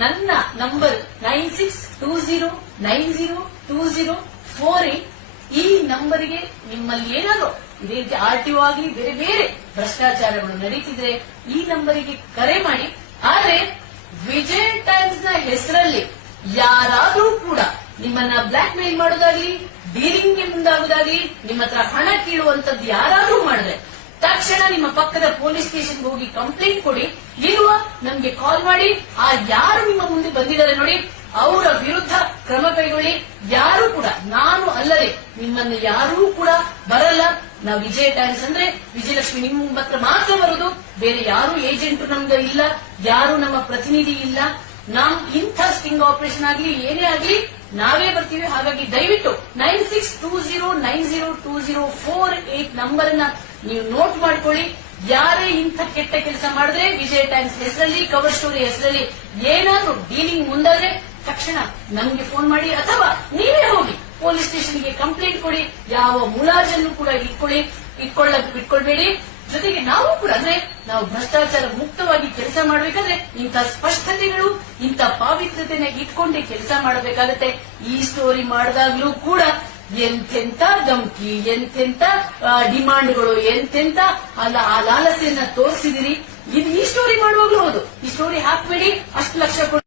ನನ್ನ ನಂಬರ್ 9620902048 ಈ ನಂಬರಿಗೆ ನಿಮ್ಮಲ್ಲಿ ಏನಾದ್ರು ಇದೇ ರೀತಿ RTO ಆಗಲಿ ಬೇರೆ ಬೇರೆ ಭ್ರಷ್ಟಾಚಾರಗಳು ನಡೀತಿದ್ರೆ ಈ ನಂಬರಿಗೆ ಕರೆ ಮಾಡಿ. ಆದ್ರೆ ವಿಜಯ್ ಟೈಮ್ಸ್ ನ ಹೆಸರಲ್ಲಿ ಯಾರಾದ್ರೂ ಕೂಡ ನಿಮ್ಮನ್ನ ಬ್ಲಾಕ್ ಮೇಲ್ ಮಾಡೋದಾಗ್ಲಿ, ಡೀಲಿಂಗ್ಗೆ ಮುಂದಾಗೋದಾಗ್ಲಿ, ನಿಮ್ಮ ಹತ್ರ ಹಣ ಕೀಳುವಂತದ್ದು ಯಾರಾದ್ರೂ ಮಾಡಿದ್ರೆ ತಕ್ಷಣ ನಿಮ್ಮ ಪಕ್ಕದ ಪೊಲೀಸ್ ಸ್ಟೇಷನ್ಗೆ ಹೋಗಿ ಕಂಪ್ಲೇಂಟ್ ಕೊಡಿ. ಇರುವ ನಮ್ಗೆ ಕಾಲ್ ಮಾಡಿ. ಆ ಯಾರು ನಿಮ್ಮ ಮುಂದೆ ಬಂದಿದ್ದಾರೆ ನೋಡಿ ಅವರ ವಿರುದ್ಧ ಕ್ರಮ ಕೈಗೊಳ್ಳಿ. ಯಾರು ಕೂಡ ನಾನು ಅಲ್ಲದೆ ನಿಮ್ಮನ್ನು ಯಾರೂ ಕೂಡ ಬರಲ್ಲ. ನಾವು ವಿಜಯ್ ಟೈಮ್ಸ್ ಅಂದ್ರೆ ವಿಜಯಲಕ್ಷ್ಮಿ ನಿಮ್ಮ ಹತ್ರ ಮಾತ್ರ ಬರೋದು, ಬೇರೆ ಯಾರು ಏಜೆಂಟ್ ನಮ್ದು ಇಲ್ಲ, ಯಾರು ನಮ್ಮ ಪ್ರತಿನಿಧಿ ಇಲ್ಲ. ನಮ್ ಇಂಥ ಸ್ಟಿಂಗ್ ಆಪರೇಷನ್ ಆಗ್ಲಿ ಏನೇ ಆಗ್ಲಿ ನಾವೇ ಬರ್ತೀವಿ. ಹಾಗಾಗಿ ದಯವಿಟ್ಟು 9620902048 ನಂಬರ್ ಅನ್ನ ನೀವು ನೋಟ್ ಮಾಡ್ಕೊಳ್ಳಿ. ಯಾರೇ ಇಂಥ ಕೆಟ್ಟ ಕೆಲಸ ಮಾಡಿದ್ರೆ ವಿಜಯ್ ಟೈಮ್ಸ್ ಹೆಸರಲ್ಲಿ, ಕವರ್ ಸ್ಟೋರಿ ಹೆಸರಲ್ಲಿ ಏನಾದ್ರೂ ಡೀಲಿಂಗ್ ಮುಂದಾದ್ರೆ ತಕ್ಷಣ ನಮ್ಗೆ ಫೋನ್ ಮಾಡಿ ಅಥವಾ ನೀವೇ ಹೋಗಿ ಪೊಲೀಸ್ ಸ್ಟೇಷನ್ಗೆ ಕಂಪ್ಲೇಂಟ್ ಕೊಡಿ. ಯಾವ ಮುಲಾಜನ್ನು ಕೂಡ ಇಟ್ಕೊಳ್ಬೇಡಿ. ಜೊತೆಗೆ ನಾವು ಕೂಡ ಅಂದ್ರೆ ನಾವು ಭ್ರಷ್ಟಾಚಾರ ಮುಕ್ತವಾಗಿ ಕೆಲಸ ಮಾಡಬೇಕಾದ್ರೆ ಇಂಥ ಸ್ಪಷ್ಟತೆಗಳು, ಇಂಥ ಪಾವಿತ್ರ್ಯತೆನ ಇಟ್ಕೊಂಡೇ ಕೆಲಸ ಮಾಡಬೇಕಾಗತ್ತೆ. ಈ ಸ್ಟೋರಿ ಮಾಡಿದಾಗ್ಲೂ ಕೂಡ ಎಂತೆಂತ ಧಮಕಿ, ಎಂತೆಂತ ಡಿಮಾಂಡ್ಗಳು, ಎಂತೆಂತ ಲಾಲಸೆಯನ್ನ ತೋರಿಸಿದಿರಿ. ಇದು ಈ ಸ್ಟೋರಿ ಮಾಡುವಾಗ್ಲೂ ಹೌದು. ಈ ಸ್ಟೋರಿ ಹಾಕ್ಬೇಡಿ, 1 ಲಕ್ಷ